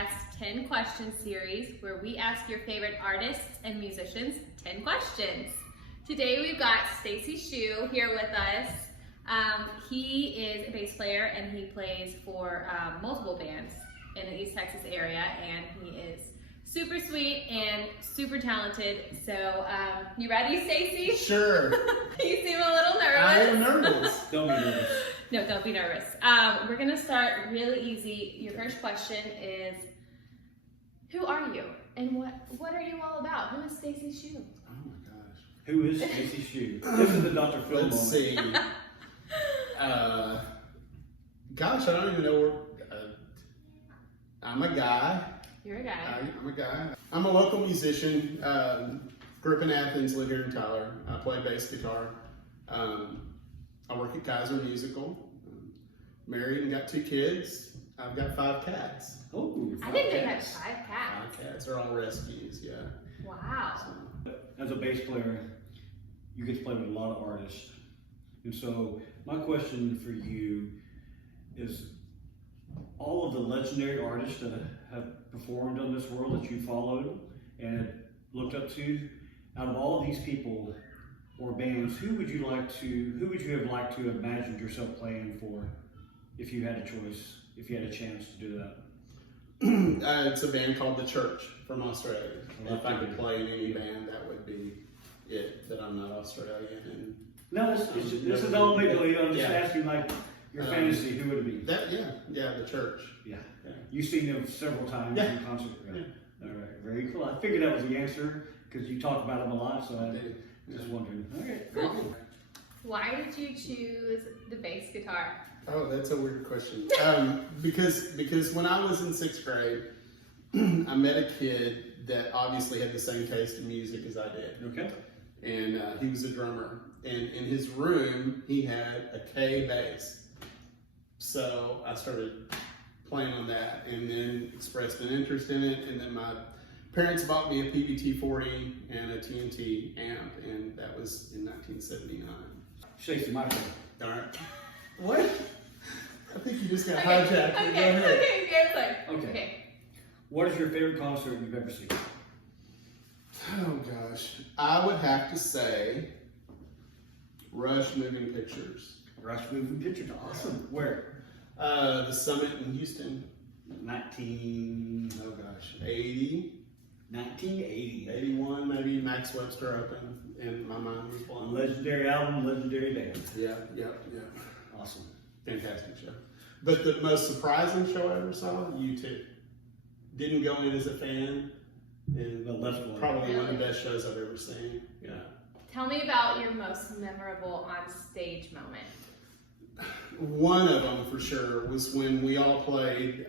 podcast 10 question series where we ask your favorite artists and musicians 10 questions. Today we've got Stacy Shew here with us. He is a bass player and he plays for multiple bands in the East Texas area, and he is super sweet and super talented. So, you ready, Stacy? Sure. You seem a little nervous. I am nervous. Don't be nervous. No, don't be nervous. We're gonna start really easy. Your first question is, who are you? And what are you all about? Who is Stacy Shew? Oh my gosh. Who is Stacy Shew? This is the Dr. Phil moment. Let's see. Gosh, I don't even know where. I'm a guy. You're a guy. I'm a guy. I'm a local musician. Grew up in Athens, live here in Tyler. I play bass guitar. I work at Kaiser Musical. Married and got 2 kids. I've got 5 cats. Oh, I didn't know you had cats. 5 cats. 5 cats are all rescues, yeah. Wow. So, As a bass player, you get to play with a lot of artists. And so my question for you is, all of the legendary artists that have performed on this world that you followed and looked up to, out of all of these people or bands, who would you have liked to have imagined yourself playing for if you had a choice, if you had a chance to do that? it's a band called The Church from Australia. If I could play in any band, that would be it, but I'm not Australian. And No, this is all big deal. I'm just asking, like, your fantasy, who would it be? Yeah, The Church. Yeah. You've seen them several times in concert. Right? All right, very cool. I figured that was the answer because you talk about them a lot, so I just wondering. Okay, Cool. Why did you choose the bass guitar? Oh, that's a weird question. Because when I was in 6th grade, I met a kid that obviously had the same taste in music as I did. Okay. And he was a drummer. And in his room, he had a K bass. So I started playing on that and then expressed an interest in it. And then my parents bought me a PVT-40 and a TNT amp, and that was in 1979. Stacy, my turn. Darn. What? I think you just got hijacked. Go ahead. Okay. What is your favorite concert you've ever seen? Oh gosh, I would have to say Rush Moving Pictures. Rush Moving Pictures. Awesome. Where? The Summit in Houston. 1980. 81, maybe. Max Webster opened, and my mind was blown. Legendary album, legendary band. Yeah. Awesome. Fantastic show. But the most surprising show I ever saw, U2. Didn't go in as a fan, and probably one of the best shows I've ever seen. Yeah. Tell me about your most memorable on-stage moment. One of them for sure was when we all played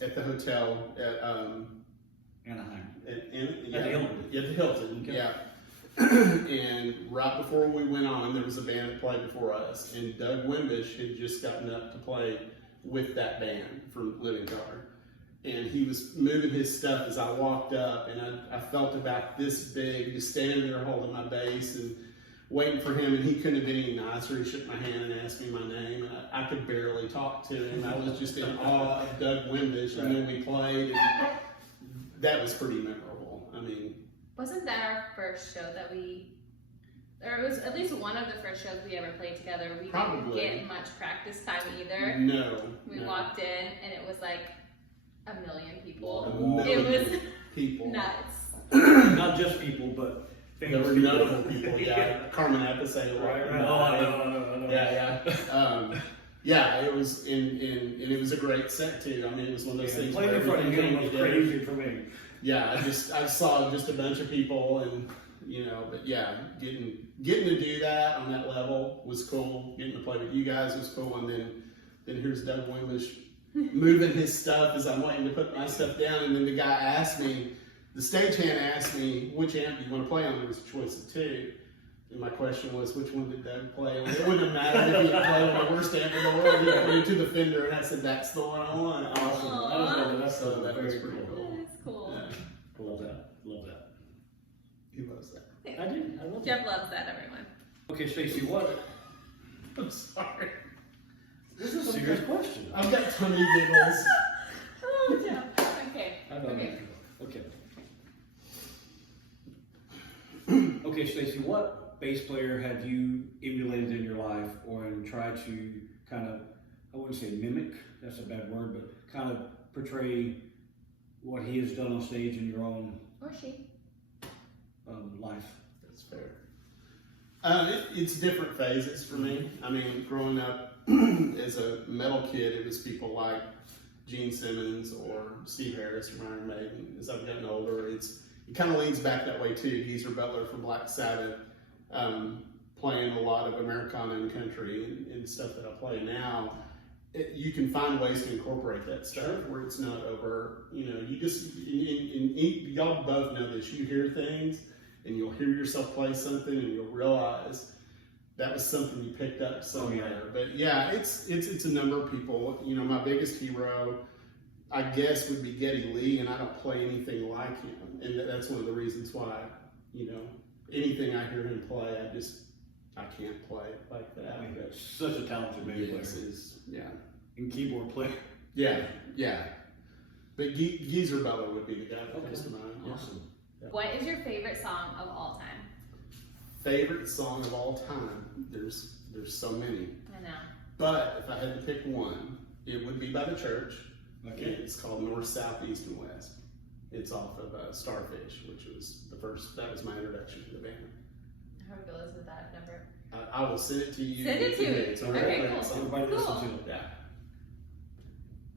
at the hotel at Anaheim. At the Hilton. Okay. Yeah. And right before we went on, there was a band that played before us, and Doug Wimbish had just gotten up to play with that band from Living Color. And he was moving his stuff as I walked up, and I felt about this big, just standing there holding my bass and waiting for him, and he couldn't have been any nicer. He shook my hand and asked me my name, and I could barely talk to him. I was just in awe of Doug Wimbish, and then we played, and that was pretty memorable. I mean, wasn't that our first show that or it was at least one of the first shows we ever played together. We didn't get much practice time either. No. We walked in, and it was like 1 million people. It was people. Nuts. Not just people, but there were notable people. Yeah, Carmen Appice. Right. Oh, I know. Yeah, it was and it was a great set too. I mean, it was one of those things. Playing in front of him was crazy for me. Yeah, I saw just a bunch of people, and but yeah, getting to do that on that level was cool. Getting to play with you guys was cool, and then here's Doug Wimbish moving his stuff as I'm waiting to put my stuff down, and then the stagehand asked me, which amp do you want to play on? There was a choice of 2. And my question was, which one did Doug play? It wouldn't have mattered if he had played on the worst amp in the world. He pointed to the Fender, and I said, that's the one I want. Awesome. So that was pretty cool. That's cool. Yeah. Love that. He loves that. I did. I love Jeff loves that, everyone. Okay, Stacy, what? I'm sorry. This is a serious question. I've got tummy giggles. Oh, Jeff. Okay, Stacy, what bass player have you emulated in your life or tried to kind of, I wouldn't say mimic, that's a bad word, but kind of portray what he has done on stage in your own Or she. life? That's fair. It's different phases for me. I mean, growing up as a metal kid, it was people like Gene Simmons or Steve Harris from Iron Maiden. As I've gotten older, it kind of leans back that way too. Geezer Butler from Black Sabbath, playing a lot of Americana and country and stuff that I play now. You can find ways to incorporate that stuff where it's not over. You know, you just y'all both know this. You hear things, and you'll hear yourself play something, and you'll realize that was something you picked up somewhere. But yeah, it's a number of people. You know, my biggest hero, I guess, would be Geddy Lee, and I don't play anything like him, and that's one of the reasons why. You know, anything I hear him play, I can't play like that. I mean, such a talented bass player. Yeah. And keyboard player. Yeah. But Geezer Butler would be the guy that comes to mind. Awesome. Yeah. What is your favorite song of all time? Favorite song of all time? There's so many. I know. But if I had to pick one, it would be by the Church. Okay. It's called North, South, East, and West. It's off of Starfish, which was that was my introduction to the band. How do we listen to that number? I will send it to you. Send it to me. It's a Okay, great cool. song. Everybody listen Cool. to it. Yeah.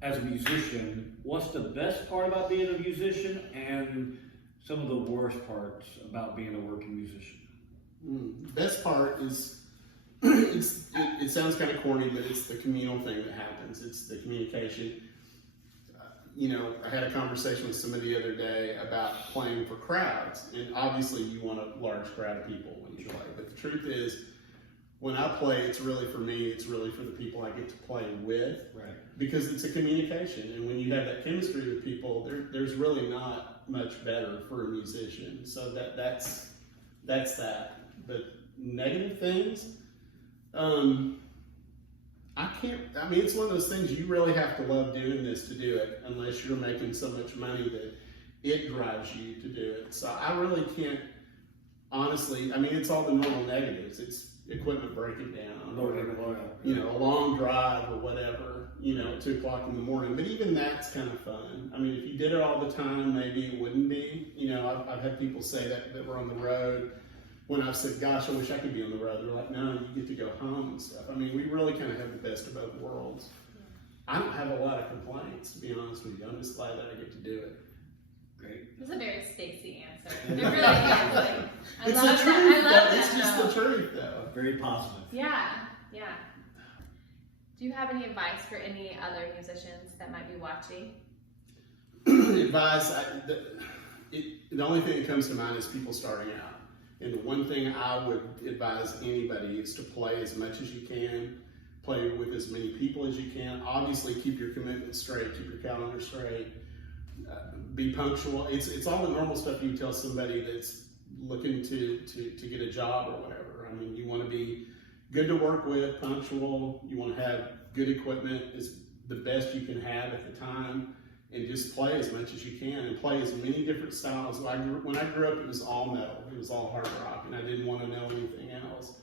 As a musician, what's the best part about being a musician and some of the worst parts about being a working musician? Best part is, it sounds kind of corny, but it's the communal thing that happens. It's the communication. You know, I had a conversation with somebody the other day about playing for crowds, and obviously you want a large crowd of people when you play, but the truth is, when I play, it's really for me, it's really for the people I get to play with, Right. because it's a communication, and when you have that chemistry with people, there's really not much better for a musician. So that's that. The negative things, it's one of those things you really have to love doing this to do it, unless you're making so much money that it drives you to do it. So I really can't, honestly, it's all the normal negatives. It's equipment breaking down, or, you know, a long drive or whatever, you know, at 2 o'clock in the morning. But even that's kind of fun. If you did it all the time, maybe it wouldn't be. You know, I've had people say that we're on the road. When I've said, gosh, I wish I could be on the road, they're like, no, you get to go home and stuff. We really kind of have the best of both worlds. I don't have a lot of complaints, to be honest with you. I'm just glad that I get to do it. Great. That's a very Stacy answer. It really is. I It's love the truth, that. I love though. that. It's just though. the truth, though. Very positive. Yeah. Do you have any advice for any other musicians that might be watching? Advice, the only thing that comes to mind is people starting out. And the one thing I would advise anybody is to play as much as you can, play with as many people as you can. Obviously, keep your commitments straight, keep your calendar straight, be punctual. It's all the normal stuff you tell somebody that's looking to get a job or whatever. You want to be good to work with, punctual. You want to have good equipment, is the best you can have at the time. And just play as much as you can, and play as many different styles. When I grew up, it was all metal. It was all hard rock, and I didn't want to know anything else.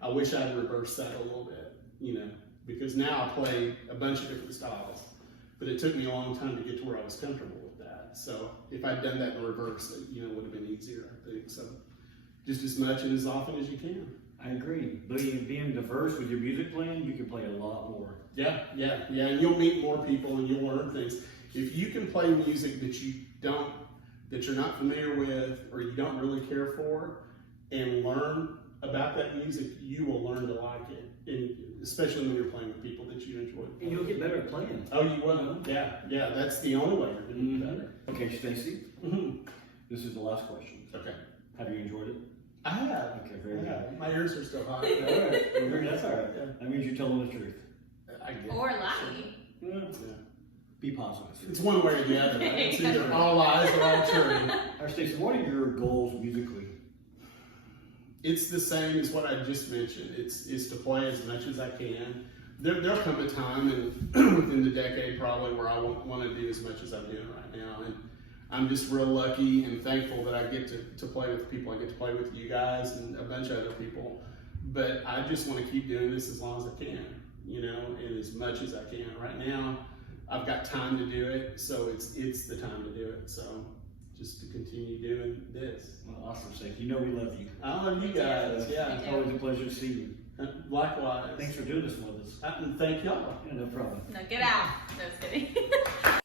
I wish I'd reversed that a little bit, you know, because now I play a bunch of different styles. But it took me a long time to get to where I was comfortable with that. So if I'd done that in reverse, it would have been easier, I think. So just as much and as often as you can. I agree. Being diverse with your music playing, you can play a lot more. Yeah. And you'll meet more people, and you'll learn things. If you can play music that you're not familiar with, or you don't really care for, and learn about that music, you will learn to like it, and especially when you're playing with people that you enjoy. And you'll get better at playing. Oh, you will? Yeah. That's the only way you're going to get better. Okay, Stacy. Mm-hmm. This is the last question. Okay. Have you enjoyed it? I have. Okay, very good. My ears are still hot. All right. That's all right. Yeah. That means you're telling the truth. I get it. Or lying. Yeah. Be positive. It's one way or the other. Right? It's either all lies or all true. All right, Stacy, what are your goals musically? It's the same as what I just mentioned. It's to play as much as I can. There'll come a time, and within the decade probably, where I won't want to do as much as I'm doing right now. And I'm just real lucky and thankful that I get to play with people. I get to play with you guys and a bunch of other people. But I just want to keep doing this as long as I can, you know, and as much as I can. Right now, I've got time to do it, so it's the time to do it. So just to continue doing this. Well, awesome, Stacy. You know we love you. I love you guys. Yeah. It's always a pleasure to see you. Likewise. Thanks for doing this with us. And thank y'all. Yeah, no problem. No, get out. No, just kidding.